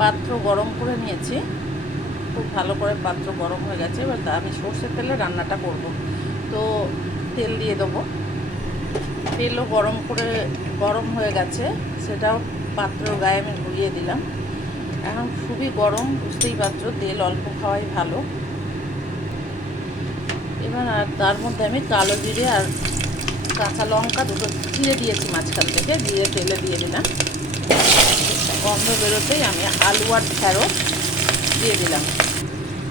পাত্র গরম করে নিয়েছি, খুব ভালো করে পাত্র গরম হয়ে গেছে। এবার আমি সর্ষের তেলে রান্নাটা করব। তো তেল দিয়ে দেবো। তেলও গরম হয়ে গেছে, সেটাও পাত্রের গায়ে আমি ঘুরিয়ে দিলাম। এখন খুবই গরম, বুঝতেই পারছো, তেল অল্প খাওয়াই ভালো। এবার আর তার মধ্যে আমি কালো জিরে আর কাঁচা লঙ্কা দুটো চিড়ে দিয়েছি মাঝখান থেকে, দিয়ে তেলে দিয়ে দিলাম। গন্ধ বেরোতেই আমি আলু আর ঢেঁড়স দিয়ে দিলাম।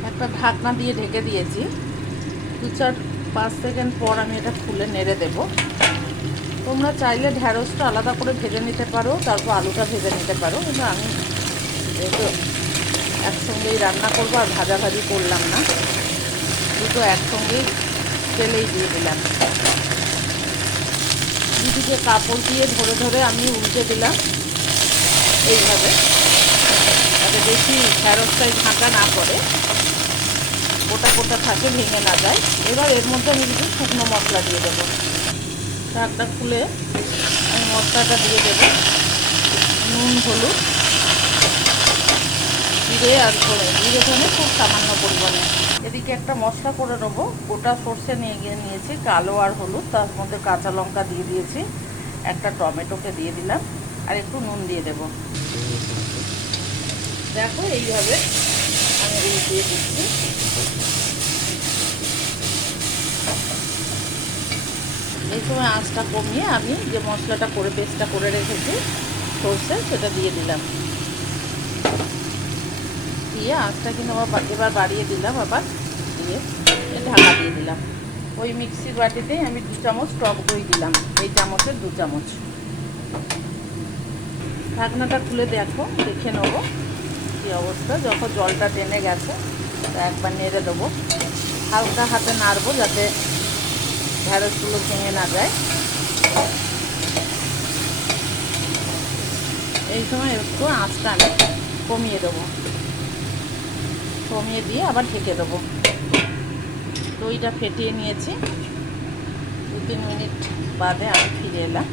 একটা ঢাকনা দিয়ে ঢেকে দিয়েছি। 2-4-5 সেকেন্ড পর আমি এটা খুলে নেড়ে দেব। তোমরা চাইলে ঢেঁড়সটা আলাদা করে ভেজে নিতে পারো, তারপর আলুটা ভেজে নিতে পারো, কিন্তু আমি যেহেতু একসঙ্গেই রান্না করবো আর ভাজাভাজি করলাম না, দুটো একসঙ্গেই তেলেই দিয়ে দিলাম। দুদিকে কাপড় দিয়ে ধরে ধরে আমি উল্টে দিলাম এইভাবে, যাতে বেশি ঢেঁড়সটাই ঢাকা না পড়ে, গোটা গোটা থাকে, ভেঙে না যায়। এবার এর মধ্যে আমি কিছু শুকনো মশলা দিয়ে দেবো। ঢাকটা খুলে আমি মশলাটা দিয়ে দেবো। নুন, হলুদ, জিরে আর জিরে ধনে খুব সামান্য পরিমাণে। এদিকে একটা মশলা করে নেবো। গোটা সর্ষে নিয়েছি, কালো আর হলুদ, তার মধ্যে কাঁচা লঙ্কা দিয়ে দিয়েছি, একটা টমেটোকে দিয়ে দিলাম, আর একটু নুন দিয়ে দেবো। দেখো এইভাবে আমি দিয়ে দিচ্ছি। এই সময় আঁচটা কমিয়ে আমি যে মশলাটা করে পেস্টটা করে রেখেছি সর্ষে, সেটা দিয়ে দিলাম। দিয়ে আঁচটা কিন্তু এবার বাড়িয়ে দিলাম, আবার দিয়ে ঢাকা দিয়ে দিলাম। ওই মিক্সির বাটিতেই আমি 2 চামচ টক দই দিলাম, এই চামচের 2 চামচ। ঢাকনাটা খুলে দেখে নেবো কী অবস্থা। যখন জলটা টেনে গেছে তা একবার নেড়ে দেবো, হালকা হাতে নাড়বো যাতে ঢেঁড়সগুলো ভেঙে না যায়। এই সময় একটু আঁচটা আমি কমিয়ে দেবো, কমিয়ে দিয়ে আবার ঢেকে দেবো। দইটা ফেটিয়ে নিয়েছি। 2-3 মিনিট বাদে আমি ফিরে এলাম।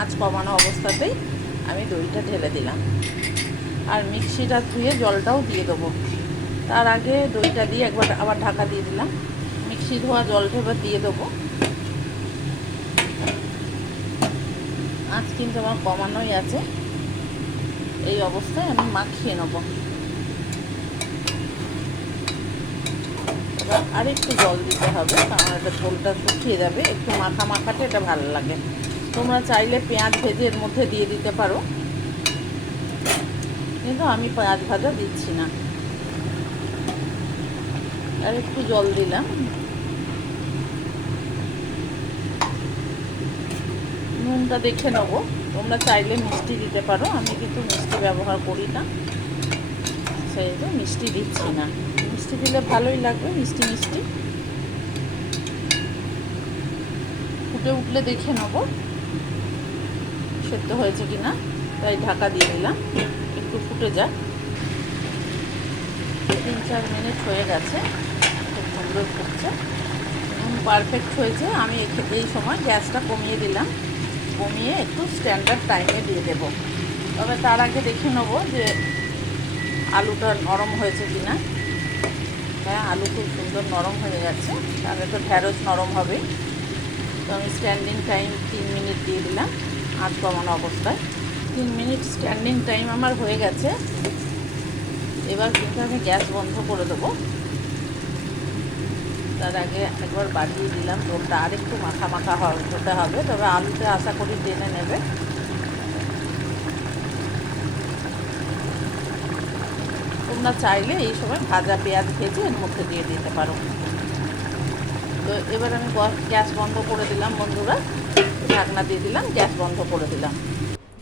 আঁচ কমানো অবস্থাতেই আমি দইটা ঢেলে দিলাম, আর মিক্সিটা ধুয়ে জলটাও দিয়ে দেবো। তার আগে দইটা দিয়ে একবার আবার ঢাকা দিয়ে দিলাম। মিক্সি ধোয়া জলটা এবার দিয়ে দেবো। আঁচ কিন্তু আমার কমানোই আছে। এই অবস্থায় আমি মাখিয়ে নেবো। এবার আরেকটু জল দিতে হবে, কারণ এটা ঝোলটা শুকিয়ে যাবে। একটু মাখা মাখাতে এটা ভালো লাগে। তোমরা চাইলে পেঁয়াজ ভেজে এর মধ্যে দিয়ে দিতে পারো, কিন্তু আমি পেঁয়াজ ভাজা দিচ্ছি না। আর একটু জল দিলাম। নুনটা দেখে নেবো। তোমরা চাইলে মিষ্টি দিতে পারো, আমি কিন্তু মিষ্টি ব্যবহার করি না, সেহেতু মিষ্টি দিচ্ছি না। মিষ্টি দিলে ভালোই লাগবে, মিষ্টি মিষ্টি। ফুটে উঠলে দেখে নেবো সেদ্ধ হয়েছে কি না, তাই ঢাকা দিয়ে দিলাম, একটু ফুটে যাক। 3-4 মিনিট হয়ে গেছে, খুব সুন্দর ফুটছে, পারফেক্ট হয়েছে। আমি এই সময় গ্যাসটা কমিয়ে দিলাম, কমিয়ে একটু স্ট্যান্ডার্ড টাইমে দিয়ে দেবো। তবে তার আগে দেখে নেবো যে আলুটা নরম হয়েছে কি না। হ্যাঁ, আলু খুব সুন্দর নরম হয়ে গেছে, তাহলে তো ঢেঁড়স নরম হবেই। তো আমি স্ট্যান্ডিং টাইম 3 মিনিট দিয়ে দিলাম আঁচ কমানো অবস্থায়। 3 মিনিট স্ট্যান্ডিং টাইম আমার হয়ে গেছে। এবার কিন্তু আমি গ্যাস বন্ধ করে দেবো। তার আগে একবার বাড়িয়ে দিলাম, ঝোলটা আরেকটু মাখা মাখা হতে হবে, তবে আলুতে আশা করি টেনে নেবে। তোমরা চাইলে এই সময় ভাজা পেঁয়াজ ভেজে এর মধ্যে দিয়ে দিতে পারো। তো এবার আমি গ্যাস বন্ধ করে দিলাম বন্ধুরা, ঢাকনা দিয়ে দিলাম, গ্যাস বন্ধ করে দিলাম।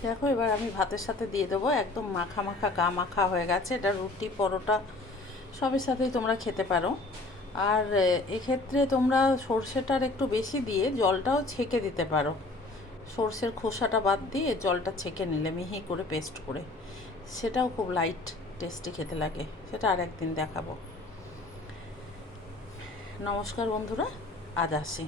দেখো এবার আমি ভাতের সাথে দিয়ে দেবো। একদম মাখা মাখা গা মাখা হয়ে গেছে। এটা রুটি, পরোটা সবের সাথেই তোমরা খেতে পারো। আর এক্ষেত্রে তোমরা সর্ষেটার একটু বেশি দিয়ে জলটাও ছেঁকে দিতে পারো। সর্ষের খোসাটা বাদ দিয়ে জলটা ছেঁকে নিলে মিহি করে পেস্ট করে, সেটাও খুব লাইট টেস্টি খেতে লাগে। সেটা আর একদিন দেখাবো। নমস্কার বন্ধুরা, আজ আসি।